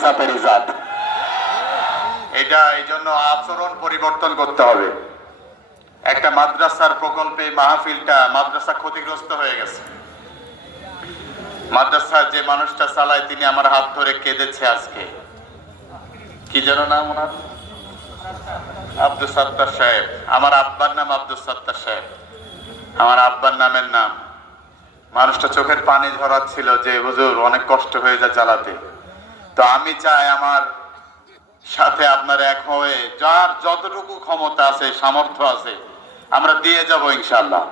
জাতেরই জাত এটা এই জন্য আচরণ পরিবর্তন করতে হবে। একটা মাদ্রাসার প্রকল্পে মাহফিলটা মাদ্রাসা ক্ষতিগ্রস্ত হয়ে গেছে। যে মানুষটা চালায়, তিনি আমার হাত ধরে কেঁদেছে আজকে। কি যেন নাম ওনার? আব্দুল সাহেব। আমার আব্বার নাম আব্দুল সাহেব। আমার আব্বার নামের নাম। মানুষটা চোখের পানি ঝরাচ্ছিল যে, হুজুর, অনেক কষ্ট হয়ে যায় চালাতে। তো আমি চাই আমার সাথে আপনার এক হয়ে, যার যতটুকু ক্ষমতা আছে, সামর্থ্য আছে, আমরা দিয়ে যাব ইনশাল্লাহ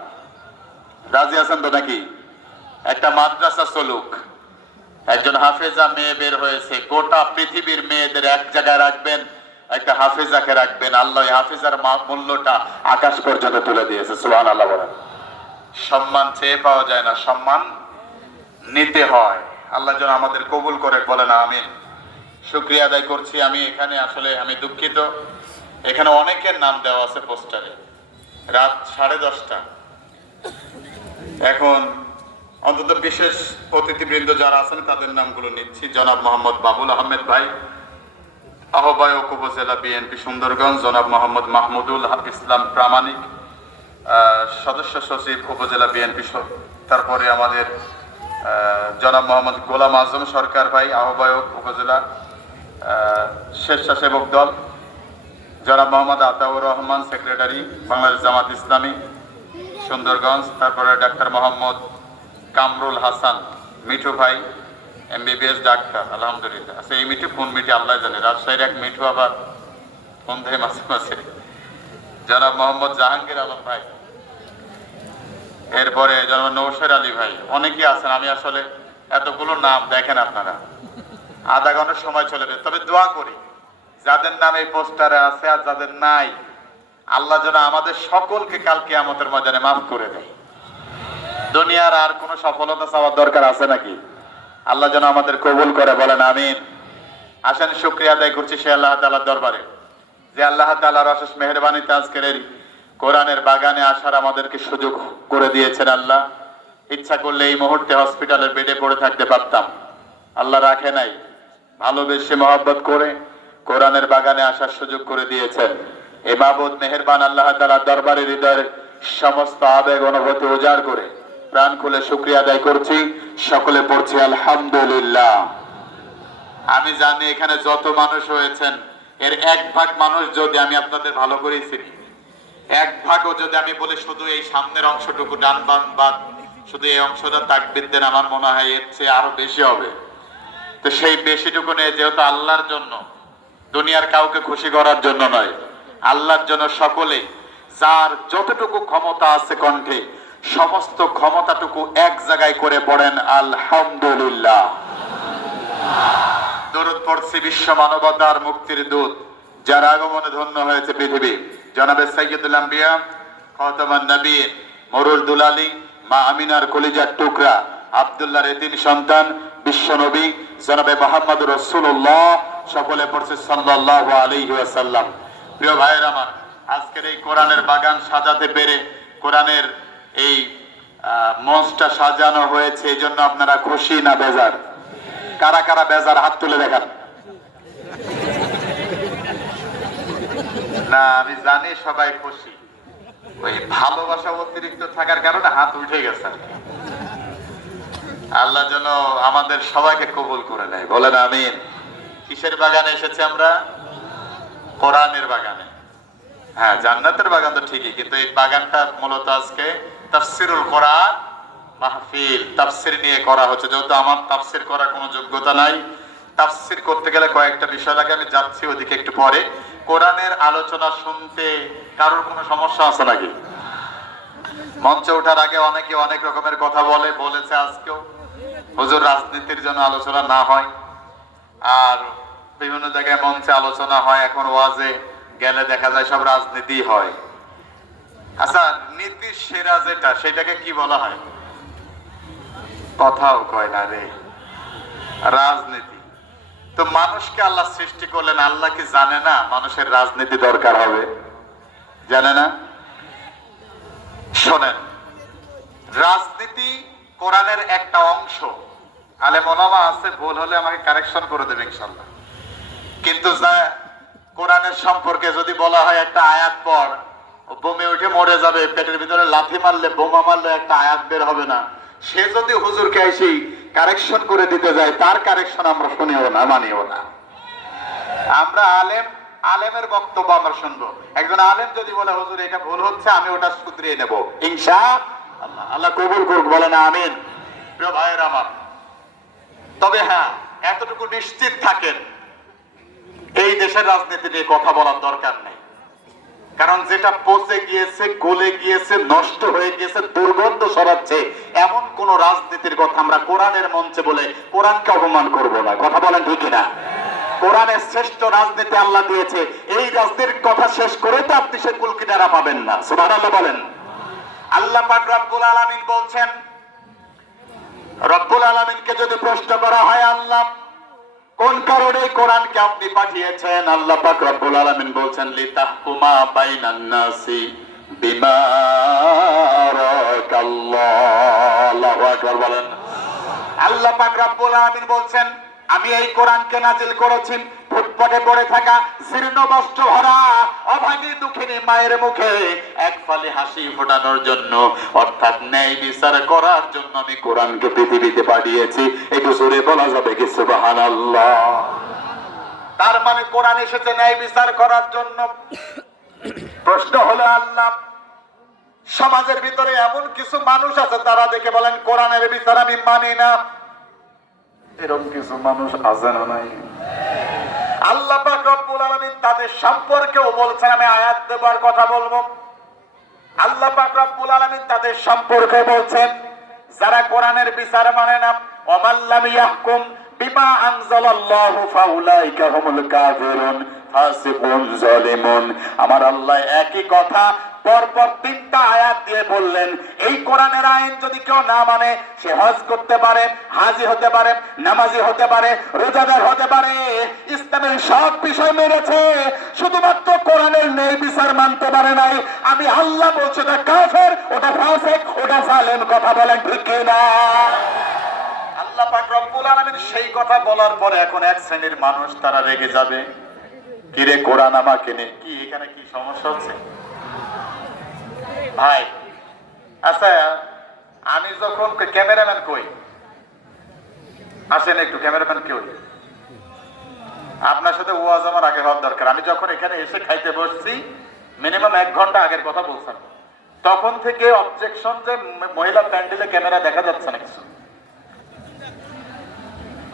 রাজি আছেন তো নাকি? একটা মাদ্রাসা চলুক। একজন হাফেজা মেয়ে বের হয়েছে, গোটা পৃথিবীর মেয়েদের এক জায়গায় রাখবেন, একটা হাফেজাকে রাখবেন। আল্লাহ হাফেজার মূল্যটা আকাশ পর্যন্ত তুলে দিয়েছে সুহান আল্লাহ সম্মান চেয়ে পাওয়া যায় না, সম্মান নিতে হয়। আল্লাহ যেন আমাদের কবুল করে, বলেন আমিন। শুক্রিয়া আদায় করছি। আমি এখানে আসলে আমি দুঃখিত। এখানে অনেকের নাম দেওয়া আছে পোস্টারে। রাত সাড়ে দশটা। এখন অন্তত বিশেষ অতিথিবৃন্দ যারা আছেন, তাদের নামগুলো নিচ্ছি। জনাব মোহাম্মদ বাবুল আহমেদ ভাই, আহ্বায়ক উপজেলা বিএনপি সুন্দরগঞ্জ, জনাব মোহাম্মদ মাহমুদুল ইসলাম প্রামাণিক সদস্য সচিব উপজেলা বিএনপি তারপরে আমাদের জনাব মোহাম্মদ গোলাম আজম সরকার ভাই, আহ্বায়ক উপজেলা স্বেচ্ছাসেবক দল, জনাব মোহাম্মদ আতাউর রহমান, সেক্রেটারি, বাংলাদেশ জামাত ইসলামী, সুন্দরগঞ্জ, তারপরে ডাক্তার মোহাম্মদ কামরুল হাসান, মিঠু ভাই, এমবিবিএস ডাক্তার, আলহামদুলিল্লাহ। আচ্ছা এই মিঠু কোন মিঠু, আল্লাহ জানে, রাজশাহীর এক মিঠু আবার দেহে মাসে মাঝে। জনাব মোহাম্মদ জাহাঙ্গীর আলম ভাই। এরপরে জনাব নৌশের আলী ভাই, অনেকেই আছেন, আমি আসলে এতগুলো নাম দেখেন আপনারা। আধা ঘণ্টার সময় চলে যাবে তবে দোয়া করি, যাদের নাম এই পোস্টারে আছে আর যাদের নাই, আল্লাহ যেন আমাদের সকলকে কালকে আমাদের ময়দানে মাফ করে দেয়। দুনিয়ার আর কোনো সফলতা চাওয়ার দরকার আছে নাকি? আল্লাহ যেন আমাদের কবুল করে বলেন, আমিন। আসেন, শুক্রিয়া আদায় করছি সে আল্লাহ তালার দরবারে। যে আল্লাহ তালার অশেষ মেহরবানিতে আজকের কোরআনের বাগানে আসার আমাদেরকে সুযোগ করে দিয়েছেন আল্লাহ। ইচ্ছা করলে এই মুহূর্তে হসপিটালের বেডে পড়ে থাকতে পারতাম। আল্লাহ রাখে নাই। ভালোবেসে মহব্বত করে কোরআনের বাগানে আসার সুযোগ করে দিয়েছেন। এ বাবদ মেহেরবান আল্লাহ তালার দরবারে হৃদয়ের সমস্ত আবেগ, অনুভূতি উজাড় করে প্রাণ খুলে শুক্রিয়া আদায় করছি। সকলে পড়ছি, আলহামদুলিল্লাহ। আমি জানি এখানে যত মানুষ হয়েছেন এর এক ভাগ মানুষ যদি আমি আপনাদের ভালো করেই চিনি। এক ভাগও যদি আমি বলি শুধু এই সামনের অংশটুকু ডান বাম বাদ, শুধু এই অংশটা তাকবির দেন, আমার মনে হয় এর চেয়ে আরও বেশি হবে। তো সেই বেশিটুকু নিয়ে যেহেতু আল্লাহর জন্য, দুনিয়ার কাউকে খুশি করার জন্য নয়। আল্লাহর জন্য সকলে যার যতটুকু ক্ষমতা আছে কণ্ঠে, সমস্ত ক্ষমতাটুকু এক জায়গায় করে পড়েন, আলহামদুলিল্লাহ। দরুদ পড়ছে বিশ্ব মানবতার মুক্তির দূত, যার আগমনে ধন্য হয়েছে পৃথিবী। জনাবে সাইয়দুল আম্বিয়া খতমান নবী মরুর দুলালি, মা আমিনার কলিজার টুকরা আব্দুল্লাহর এতিম সন্তান, বিশ্ব নবী, জনাবে মোহাম্মদ রসুল্লাহ সকলে পড়ছে ওয়াসাল্লাম। প্রিয় ভাইয়ের আমার, আজকের এই কোরআনের বাগান সাজাতে পেরে কোরআনের এই মঞ্চটা সাজানো হয়েছে এই জন্য আপনারা খুশি না বেজার? কারা কারা বেজার হাত তুলে দেখান? না, আমি জানি সবাই খুশি। ওই ভালোবাসা অতিরিক্ত থাকার কারণে হাত উঠে গেছে। আল্লাহ যেন আমাদের সবাইকে কবুল করে নেয়। বলেন আমিন। কিসের বাগানে এসেছি আমরা? কোরআনের বাগানে। হ্যাঁ জান্নাতের বাগান তো ঠিকই, কিন্তু এই বাগানটা মূলত আজকে তাফসিরুল কোরআন মাহফিল। তাফসির নিয়ে করা হচ্ছে। যেহেতু আমার তাফসির করার কোনো যোগ্যতা নাই তাফসির করতে গেলে কয়েকটা বিষয় লাগে, আমি যাচ্ছি ওদিকে একটু পরে। কোরআনের আলোচনা শুনতে কারোর কোনো সমস্যা আছে নাকি? মঞ্চে ওঠার আগে অনেকে অনেক রকমের কথা বলে, বলেছে আজকেও। হুজুর, রাজনীতির জন্য আলোচনা না হয়। আর বিভিন্ন জায়গায় মঞ্চে আলোচনা হয়, এখন ওয়াজে গেলে দেখা যায় সব রাজনীতি হয়। আচ্ছা নীতির সেরা যেটা, সেটাকে কি বলা হয়? কথাও কয় না রে। রাজনীতি। তো মানুষকে আল্লাহ সৃষ্টি করলেন, আল্লাহ কি জানে না মানুষের রাজনীতি দরকার হবে? জানে না? শোনেন, রাজনীতি কোরআনের একটা অংশ। আলে মলামা আছে, ভুল হলে আমাকে কারেকশন করে দেবে ইনশাল্লাহ কিন্তু যা- কোরআনের সম্পর্কে যদি বলা হয় একটা আয়াত পর বমে উঠে মরে যাবে, পেটের ভিতরে লাথি মারলে, বোমা মারলে একটা আয়াত বের হবে না। সে যদি হুজুরকে এসে কারেকশন করে দিতে যায় তার কারেকশন আমরা শুনিও না, মানিও না। আমরা আলেম, আলেমের বক্তব্য আমরা শুনব। একজন আলেম যদি বলে, হুজুর, এটা ভুল হচ্ছে, আমি ওটা শুধরিয়ে নেব। ইনশা আল্লাহ আল্লাহ কবুল করুক বলে না আমিন। প্রিয় ভাইয়ের আমার, তবে হ্যাঁ এতটুকু নিশ্চিত থাকেন, এই দেশের রাজনীতি নিয়ে কথা বলার দরকার নেই। কারণ যেটা পচে গিয়েছে, গলে গিয়েছে, নষ্ট হয়ে গিয়েছে, দুর্গন্ধ ছড়াচ্ছে, এমন কোন রাজনীতির কথা আমরা কোরআনের মঞ্চে বলে কোরআনকে অপমান করব না। কথা বলেন ঠিক না কোরআনের শ্রেষ্ঠ রাজনীতি আল্লাহ দিয়েছে। এই রাজনীতির কথা শেষ করে তো আপনি সে কুলকিনারা পাবেন না। সুবহানাল্লাহ বলেন। আল্লাহ পাক রব্বুল আলামিন বলছেন, রব্বুল আলামিনকে যদি প্রশ্ন করা হয়, আল্লাহ কোন কারণে কোরআনকে আপনি পাঠিয়েছেন? আল্লাহ পাক রব্বুল আলামিন বলছেন, লিতাহকুমা বাইনান নাসি বিমা আল্লাহু আকবার বলেন। আল্লাহ পাক রব্বুল আলামিন বলছেন, আমি এই কোরআনকে নাজিল করেছি। ফুটপটে পড়ে থাকা জীর্ণ বস্ত্র ভরা, অভাগী দুঃখিনী মায়ের মুখে এক ফালি হাসি ফোটানোর জন্য, অর্থাৎ ন্যায় বিচার করার জন্য আমি কোরআনকে পৃথিবীতে পাঠিয়েছি। একটু জোরে বলা যাবে কি? সুবহানাল্লাহ। তার মানে কোরআন এসেছে ন্যায় বিচার করার জন্য। প্রশ্ন হলো, আল্লাহ, সমাজের ভিতরে এমন কিছু মানুষ আছে, তারা দেখে বলেন, কোরআনের বিচার আমি মানি না। এরকম কিছু মানুষ আছে না নাই? আল্লাহ পাক রব্বুল আলামিন তাদের সম্পর্কেও বলছেন, আমি আয়াত দেবার কথা বলব। আল্লাহ পাক রব্বুল আলামিন তাদের সম্পর্কে বলছেন, যারা কোরআনের বিচার মানে না ওমাল্লাম ইয়াহকুম বিমা আনজালাল্লাহু ফাউলাইকা হুমুল কাফিরুন, ফাসিকুন জালিমুন। আমার আল্লাহ একই কথা পরপর তিনটা আয়াত দিয়ে বললেন, এই কোরআনের আইন যদি কেউ না মানে সে হজ করতে পারে, হাজি হতে পারে, নামাজি হতে পারে, রোজাদার হতে পারে। ইসলামের সব বিষয় মেরেছে। শুধুমাত্র কোরআনের নেই, বিচার মানতে পারে নাই। আমি আল্লাহ বলছি, ওটা কাফের, ওটা ফাসেক, ওটা জালেম, কথা বলেন ঠিক না আল্লাহ পাক রব্বুল আলামিন সেই কথা বলার পরে এখন এক শ্রেণির মানুষ তারা রেগে যাবে। কিরে কোরআন আমাকে নে, কি এখানে কি সমস্যা হচ্ছে? ভাই আচ্ছা আমি যখন ক্যামেরাম্যান কই? আসেন একটু, ক্যামেরাম্যান কেউ আপনার সাথে ওয়াজ আমার আগে হওয়ার দরকার। আমি যখন এখানে এসে খাইতে বসছি, মিনিমাম এক ঘণ্টা আগের কথা বলছেন। তখন থেকে অবজেকশন যে মহিলা প্যান্ডেলে ক্যামেরা দেখা যাচ্ছে না কিছু।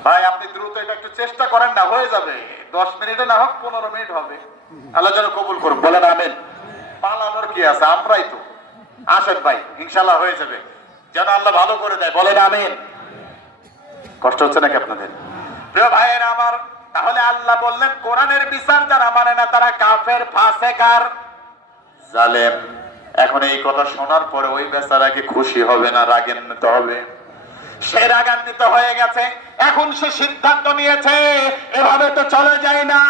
ভাই, আপনি দ্রুত এটা একটু চেষ্টা করেন না, হয়ে যাবে। দশ মিনিটে না হোক পনেরো মিনিট হবে। আল্লাহ যেন কবুল করুন বলেন আমেন। পালানোর কি আছে? আমরাই তো। আসেন ভাই ইনশাল্লাহ হয়ে যাবে। যেন আল্লাহ ভালো করে দেয়। বলেন আমিন। কষ্ট হচ্ছে নাকি আপনাদের? প্রিয় ভাইয়ের আমার, তাহলে আল্লাহ বললেন, কোরআনের বিচার যারা মানে না, তারা কাফের ফাসেকার জালেম। এখন এই কথা শোনার পরে ওই বেচারাকে খুশি হবে না, রাগান্বিত হবে? সে রাগান্বিত হয়ে গেছে। এখন সে সিদ্ধান্ত নিয়েছে, এভাবে তো চলে যায় না।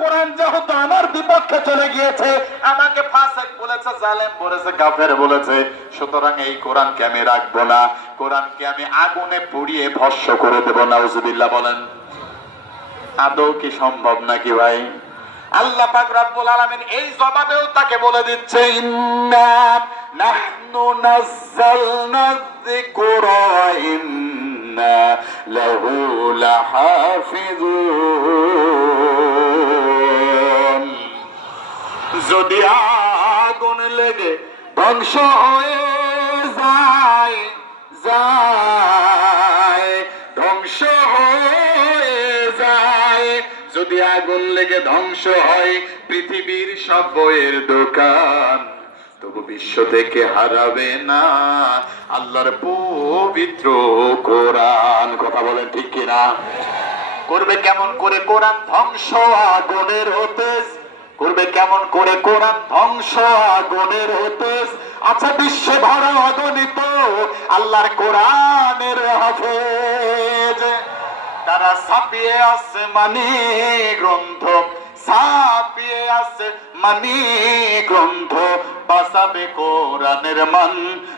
কোরআন যেহেতু আমার বিপক্ষে চলে গিয়েছে, আমাকে ফাসেক বলেছে, জালেম বলেছে, কাফের বলেছে, সুতরাং এই কোরআনকে আমি রাখব না। কোরআনকে আমি আগুনে পুড়িয়ে ভস্য করে দেবো, নাউজুবিল্লাহ বলেন। আদৌ কি সম্ভব নাকি ভাই? আল্লাহ পাক রব্বুল আলামিন এই জবাবেও তাকে বলে দিচ্ছে, ইন্না নাহনু নাযালনা যিকরা, ইন্না লাহু লাহাফিজুন। যদি আগুন লেগে ধ্বংস হয়ে যায় যায়, ধ্বংস হয়ে যায়। যদি আগুন লেগে ধ্বংস হয় পৃথিবীর সব বইয়ের দোকান, তবু বিশ্ব থেকে হারাবে না আল্লাহর পবিত্র কোরআন। কথা বলেন ঠিক কিনা? করবে কেমন করে কোরআন? ধ্বংস আগুনের হতেস করবে কেমন করে কোরআন ধ্বংস? আগুনের হতেস আচ্ছা বিশ্বে ভরা অগণিত আল্লাহর কোরআনের হাফেজ। তারা ছাপিয়ে আছে মানি গ্রন্থ, ছাপিয়ে আছে মানি গ্রন্থ। বাঁচাবে কোরআনের মান,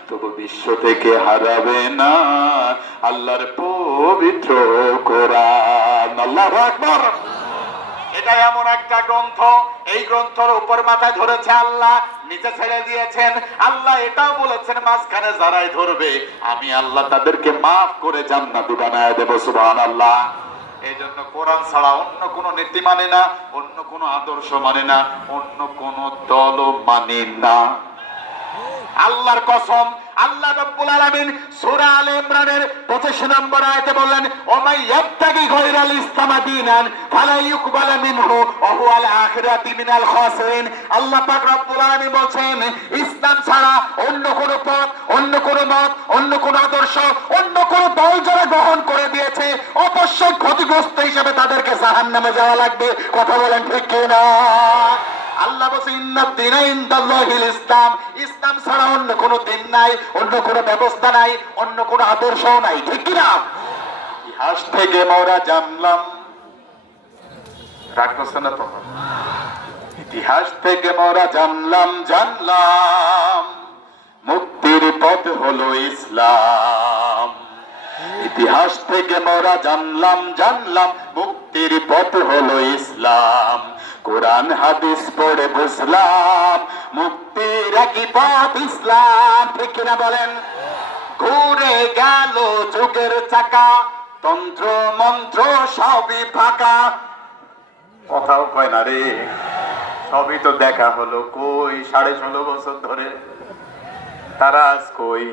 তবু বিশ্ব থেকে হারাবে না আল্লাহর পবিত্র কোরআন। আল্লাহ আকবর। এটা এমন একটা গ্রন্থ এই গ্রন্থর উপর মাথায় ধরেছে আল্লাহ, নিচে ছেড়ে দিয়েছেন। আল্লাহ এটাও বলেছেন, মাঝখানে যারাই ধরবে, আমি আল্লাহ তাদেরকে মাফ করে জান্নাতি বানায় দেবো সুবহান আল্লাহ এই জন্য কোরআন ছাড়া অন্য কোনো নীতি মানে না, অন্য কোনো আদর্শ মানে না, অন্য কোনো দলও মানে না। আল্লাহর কসম আল্লাহ রাব্বুল আলামিন সূরা আলে ইমরানের 25 নম্বর আয়াতে বললেন, ওমাই ইয়াবতাগি গায়রাল ইসলাম দীনান, ফালা ইউকবাল মিনহু ওয়া হুয়া আল আখিরাতি মিনাল খাসিরিন। আল্লাহ পাক রব্বুল আলামিন বলেন ইসলাম ছাড়া অন্য কোন পথ, অন্য কোন মত, অন্য কোন আদর্শ, অন্য কোন দল যারা গ্রহণ করে দিয়েছে, অবশ্যই ক্ষতিগ্রস্ত হিসেবে তাদেরকে জাহান্নামে যাওয়া লাগবে। কথা বলেন ঠিক কিনা? আল্লাহ বলছে ইন্নাদ দিনা ইনদাল্লাহিল ইসলাম। ইসলাম ছাড়া অন্য কোনো দিন নাই, অন্য কোনো ব্যবস্থা নাই, অন্য কোনো আদর্শও নাই। ঠিক কি না ইতিহাস থেকে মোরা জানলাম। রাগ না ইতিহাস থেকে মোরা জানলাম জানলাম, মুক্তির পথ হলো ইসলাম। ইতিহাস থেকে মোরা জানলাম জানলাম, মুক্তির পথ হলো ইসলাম। কোরআন, হাদিস পড়ে বুঝলাম, মুক্তির একই পথ ইসলাম, ঠিক কিনা বলেন? ঘুরে গেল যুগের চাকা, তন্ত্র, মন্ত্র সবই ফাঁকা। কথাও কয় না রে, সবই তো দেখা হলো কই, সাড়ে ষোলো বছর ধরে। তারা আজ কই?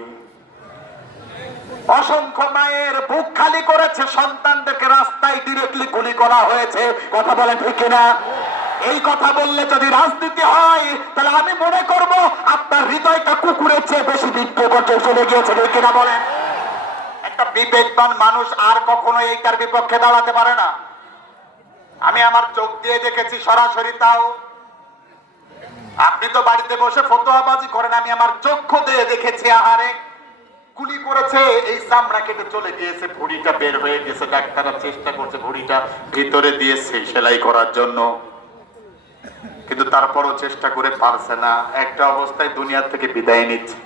অসংখ্য মায়ের বুক খালি করেছে, সন্তানদেরকে রাস্তায় ডিরেক্টলি গুলি করা হয়েছে। কথা বলেন ঠিক কিনা? এই কথা বললে যদি রাজনীতি হয়, তাহলে আমি মনে করব আপনার হৃদয়টা কুকুরের চেয়ে বেশি পর্যায়ে চলে গিয়েছে কিনা বলেন? একটা বিবেকবান মানুষ আর কখনো এইটার বিপক্ষে দাঁড়াতে পারে না। আমি আমার চোখ দিয়ে দেখেছি সরাসরি তাও। আপনি তো বাড়িতে বসে ফতোয়াবাজি করেন, আমি আমার চক্ষু দিয়ে দেখেছি, আহারে। গুলি করেছে, এই চামড়া কেটে চলে গিয়েছে, ভুড়িটা বের হয়ে গেছে, ডাক্তাররা চেষ্টা করছে ভুড়িটা ভিতরে দিয়েছে সেলাই করার জন্য। কিন্তু তারপরও চেষ্টা করে পারছে না। একটা অবস্থায় দুনিয়া থেকে বিদায় নিচ্ছে।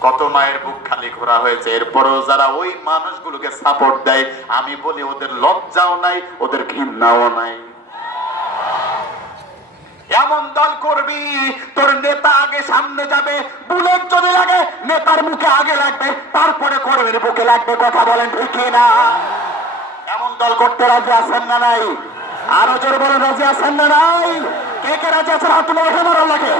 কত মায়ের বুক খালি করা হয়েছে। এরপরও যারা ওই মানুষগুলোকে সাপোর্ট দেয়, আমি বলি ওদের লজ্জাও নাই, ওদের ঘৃণাও নাই। এমন দল করবি, তোর নেতা আগে সামনে যাবে, বুলেট যদি লাগে, নেতার মুখে আগে লাগবে, তারপরে কর্মীর বুকে লাগবে, কথা বলেন ঠিক না এমন দল করতে রাজি আছেন না নাই? আরও জোরে বলেন, রাজি আছেন না নাই? কে কে রাজি আছেন? হাত তুলে ওঠে আমার আল্লাহকে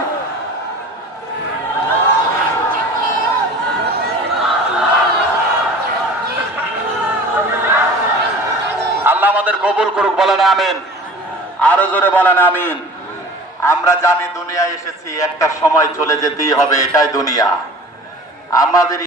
আল্লাহ আমাদের কবুল করুক, বলেন আমিন। আরও জোরে বলেন আমিন। আমরা জানি দুনিয়া এসেছি, একটা সময় চলে যেতেই হবে, এটাই দুনিয়া। আমাদের